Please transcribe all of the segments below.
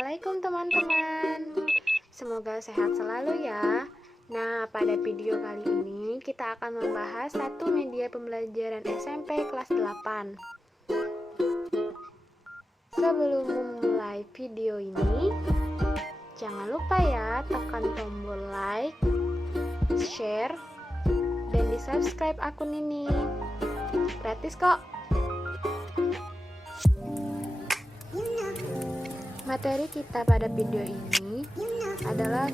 Assalamualaikum teman-teman. Semoga sehat selalu ya. Nah, pada video kali ini kita akan membahas satu media pembelajaran SMP kelas 8. Sebelum memulai video ini, jangan lupa ya tekan tombol like, share, dan di-subscribe akun ini. Gratis kok. Materi kita pada video ini adalah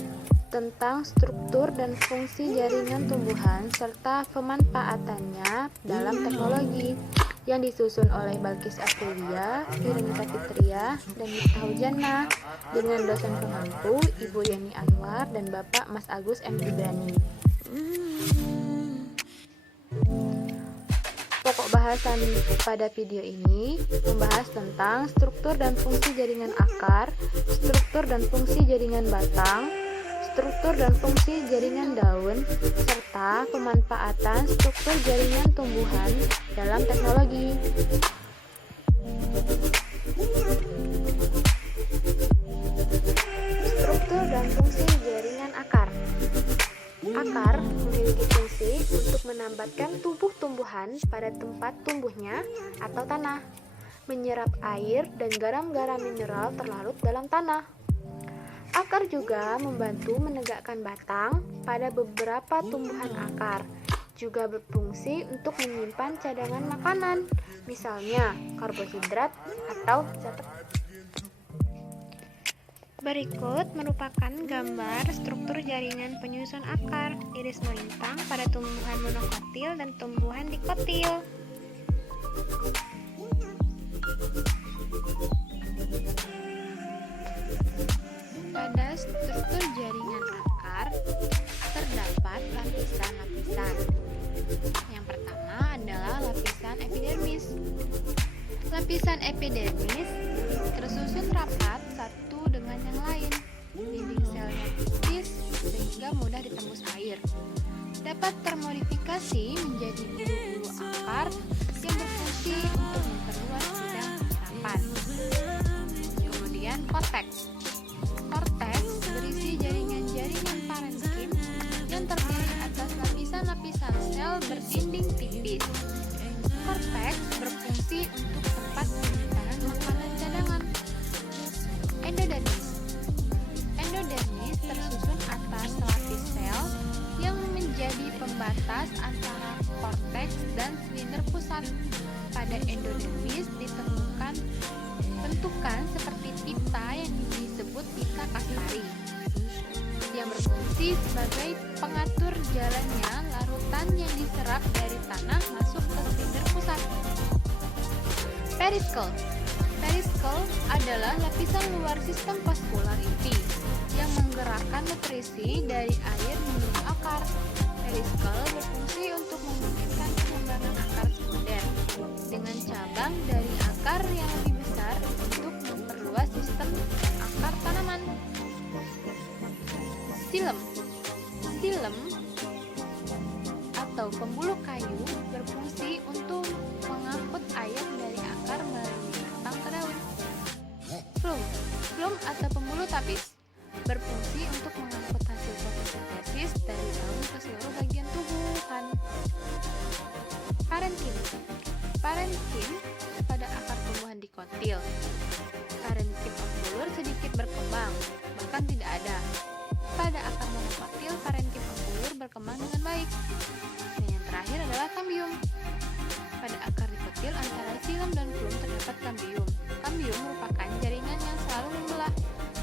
tentang struktur dan fungsi jaringan tumbuhan serta pemanfaatannya dalam teknologi yang disusun oleh Balkis Aprilia, Firenita Fitria, dan Miftahul Jannah dengan dosen pengampu Ibu Yeni Anwar dan Bapak Mas Agus M. Gibrani. Pokok bahasan pada video ini membahas tentang struktur dan fungsi jaringan akar, struktur dan fungsi jaringan batang, struktur dan fungsi jaringan daun, serta pemanfaatan struktur jaringan tumbuhan dalam teknologi. Struktur dan fungsi jaringan akar. Akar memiliki fungsi untuk menambatkan tubuh tumbuhan pada tempat tumbuhnya atau tanah, menyerap air dan garam-garam mineral terlarut dalam tanah. Akar juga membantu menegakkan batang pada beberapa tumbuhan akar, juga berfungsi untuk menyimpan cadangan makanan, misalnya karbohidrat atau zat. Berikut merupakan gambar struktur jaringan penyusun akar iris melintang pada tumbuhan monokotil dan tumbuhan dikotil. Pada struktur jaringan akar terdapat lapisan-lapisan. Yang pertama adalah lapisan epidermis. Lapisan epidermis tersusun rapat satu dengan yang lain. Dinding selnya tipis sehingga mudah ditembus air. Dapat termodifikasi menjadi bulu-bulu akar yang berfungsi untuk memperluas bidang penyerapan. Kemudian korteks. Korteks berisi jaringan-jaringan parenkim yang terdiri atas lapisan-lapisan sel berdinding tipis. Korteks berfungsi untuk tempat penyimpanan makanan cadangan. Endodermis. Endodermis tersusun atas lapis sel yang menjadi pembatas antara korteks dan silinder pusat. Pada endodermis ditemukan bentukan seperti pita yang disebut pita Kaspari, yang berfungsi sebagai pengatur jalannya larutan yang diserap dari tanah masuk ke silinder pusat. Periskel. Periskel adalah lapisan luar sistem vaskular inti yang menggerakkan nutrisi dari air menuju akar. Periskel berfungsi untuk memungkinkan pengembangan akar sekunder dengan cabang dari akar yang lebih besar untuk memperluas sistem akar tanaman. Silem. Silem atau pembuluh kayu berfungsi untuk mengangkut air dari akar melalui batang ke daun. Flum. Flum atau pembuluh tapis berfungsi untuk mengangkut hasil fotosintesis dari daun ke seluruh bagian tubuhan. Parenkim. Parenkim pada akar tumbuhan dikotil. Parenkim ovulur sedikit berkembang, bahkan tidak ada. Pada akar monokotil, parenkim ovulur berkembang dengan baik. Dan yang terakhir adalah kambium. Pada akar dikotil antara silem dan flum terdapat kambium. Kambium merupakan jaringan yang selalu membelah.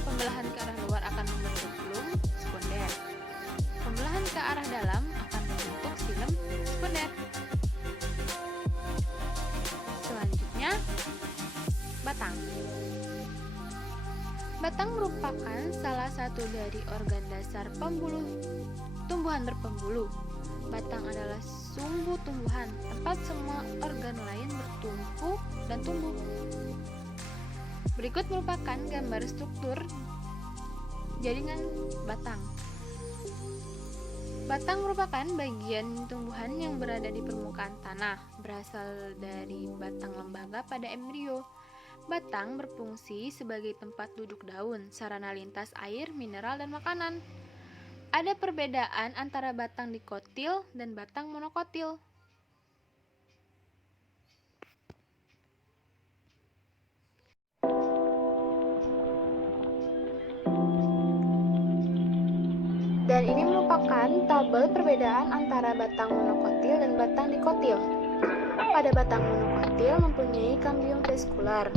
Pembelahan ke arah luar akan membentuk flum sekunder. Pembelahan ke arah dalam akan membentuk silem sekunder. Selanjutnya, batang. Batang merupakan salah satu dari organ dasar pembuluh tumbuhan berpembuluh. Batang adalah sumbu tumbuhan, tempat semua organ lain bertumpu dan tumbuh. Berikut merupakan gambar struktur jaringan batang. Batang merupakan bagian tumbuhan yang berada di permukaan tanah, berasal dari batang lembaga pada embrio. Batang berfungsi sebagai tempat duduk daun, sarana lintas air, mineral, dan makanan. Ada perbedaan antara batang dikotil dan batang monokotil. Dan ini merupakan tabel perbedaan antara batang monokotil dan batang dikotil. Pada batang monokotil mempunyai kambium vaskular.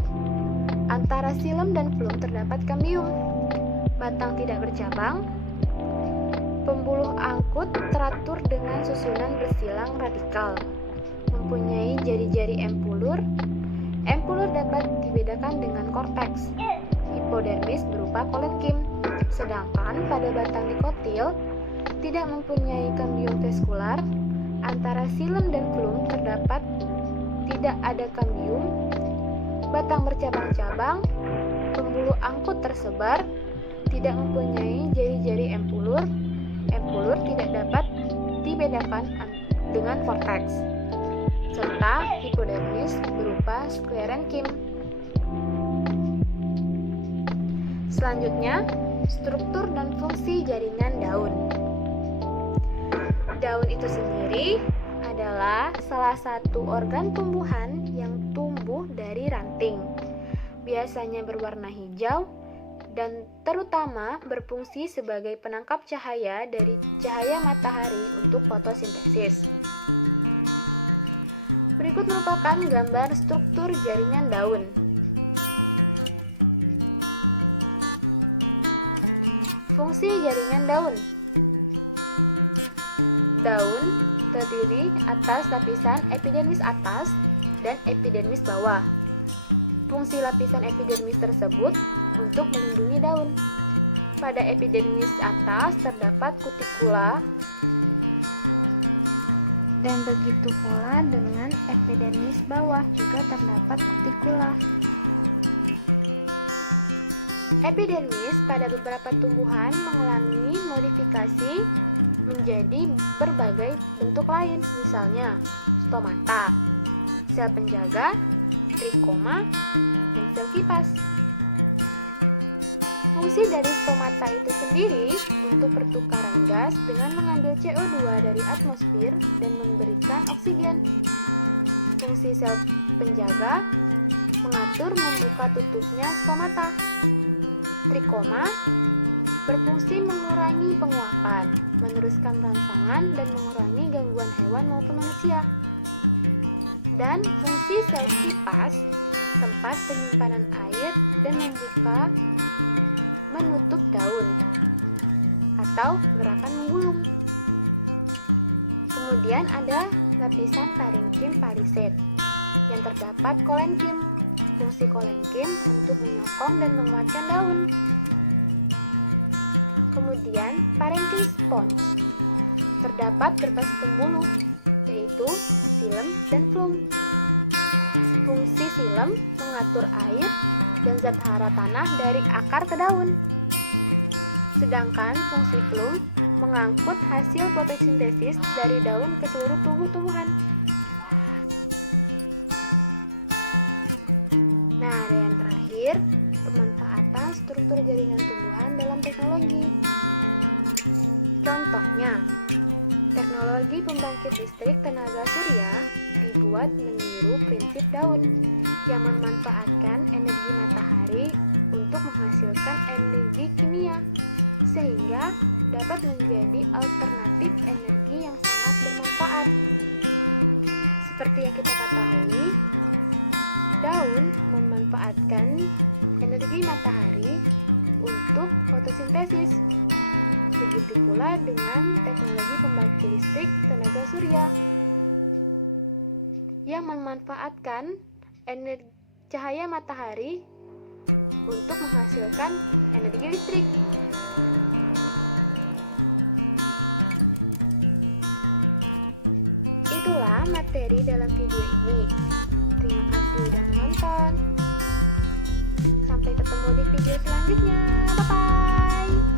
Antara xilem dan flum terdapat kambium. Batang tidak bercabang. Pembuluh angkut teratur dengan susunan bersilang radikal. Mempunyai jari-jari empulur. Empulur dapat dibedakan dengan korteks. Hipodermis berupa kolenkim. Sedangkan pada batang dikotil tidak mempunyai kambium vaskular. Antara xilem dan flum terdapat tidak ada kambium. Batang bercabang-cabang, pembuluh angkut tersebar, tidak mempunyai jari-jari empulur. Empulur tidak dapat dibedakan dengan korteks, serta hipodermis berupa sklerenkim. Selanjutnya, struktur dan fungsi jaringan daun. Daun itu sendiri adalah salah satu organ tumbuhan yang tumbuh dari ranting. Biasanya berwarna hijau dan terutama berfungsi sebagai penangkap cahaya dari cahaya matahari untuk fotosintesis. Berikut merupakan gambar struktur jaringan daun. Fungsi jaringan daun. Daun terdiri atas lapisan epidermis atas dan epidermis bawah. Fungsi lapisan epidermis tersebut untuk melindungi daun. Pada epidermis atas terdapat kutikula dan begitu pula dengan epidermis bawah juga terdapat kutikula. Epidermis pada beberapa tumbuhan mengalami modifikasi menjadi berbagai bentuk lain, misalnya stomata, sel penjaga, trikoma, dan sel kipas. Fungsi dari stomata itu sendiri untuk pertukaran gas dengan mengambil CO2 dari atmosfer dan memberikan oksigen. Fungsi sel penjaga mengatur membuka tutupnya stomata. Trikoma berfungsi mengurangi penguapan, meneruskan rangsangan, dan mengurangi gangguan hewan maupun manusia. Dan fungsi sel kipas, tempat penyimpanan air dan membuka menutup daun atau gerakan menggulung. Kemudian ada lapisan parenkim palisade yang terdapat kolenkim. Fungsi kolenkim untuk menyokong dan menguatkan daun. Kemudian parenkim spons terdapat berbagai pembuluh, yaitu xilem dan flum. Fungsi xilem mengatur air dan zat hara tanah dari akar ke daun. Sedangkan fungsi flum mengangkut hasil fotosintesis dari daun ke seluruh tubuh tumbuhan. Nah, ada yang terakhir, pemanfaatan struktur jaringan tumbuhan dalam teknologi. Contohnya, teknologi pembangkit listrik tenaga surya dibuat meniru prinsip daun yang memanfaatkan energi matahari untuk menghasilkan energi kimia, sehingga dapat menjadi alternatif energi yang sangat bermanfaat. Seperti yang kita ketahui, daun memanfaatkan energi matahari untuk fotosintesis. Begitu pula dengan teknologi pembangkit listrik tenaga surya yang memanfaatkan energi cahaya matahari untuk menghasilkan energi listrik. Itulah materi dalam video ini. Terima kasih sudah menonton. Sampai ketemu di video selanjutnya. Bye-bye.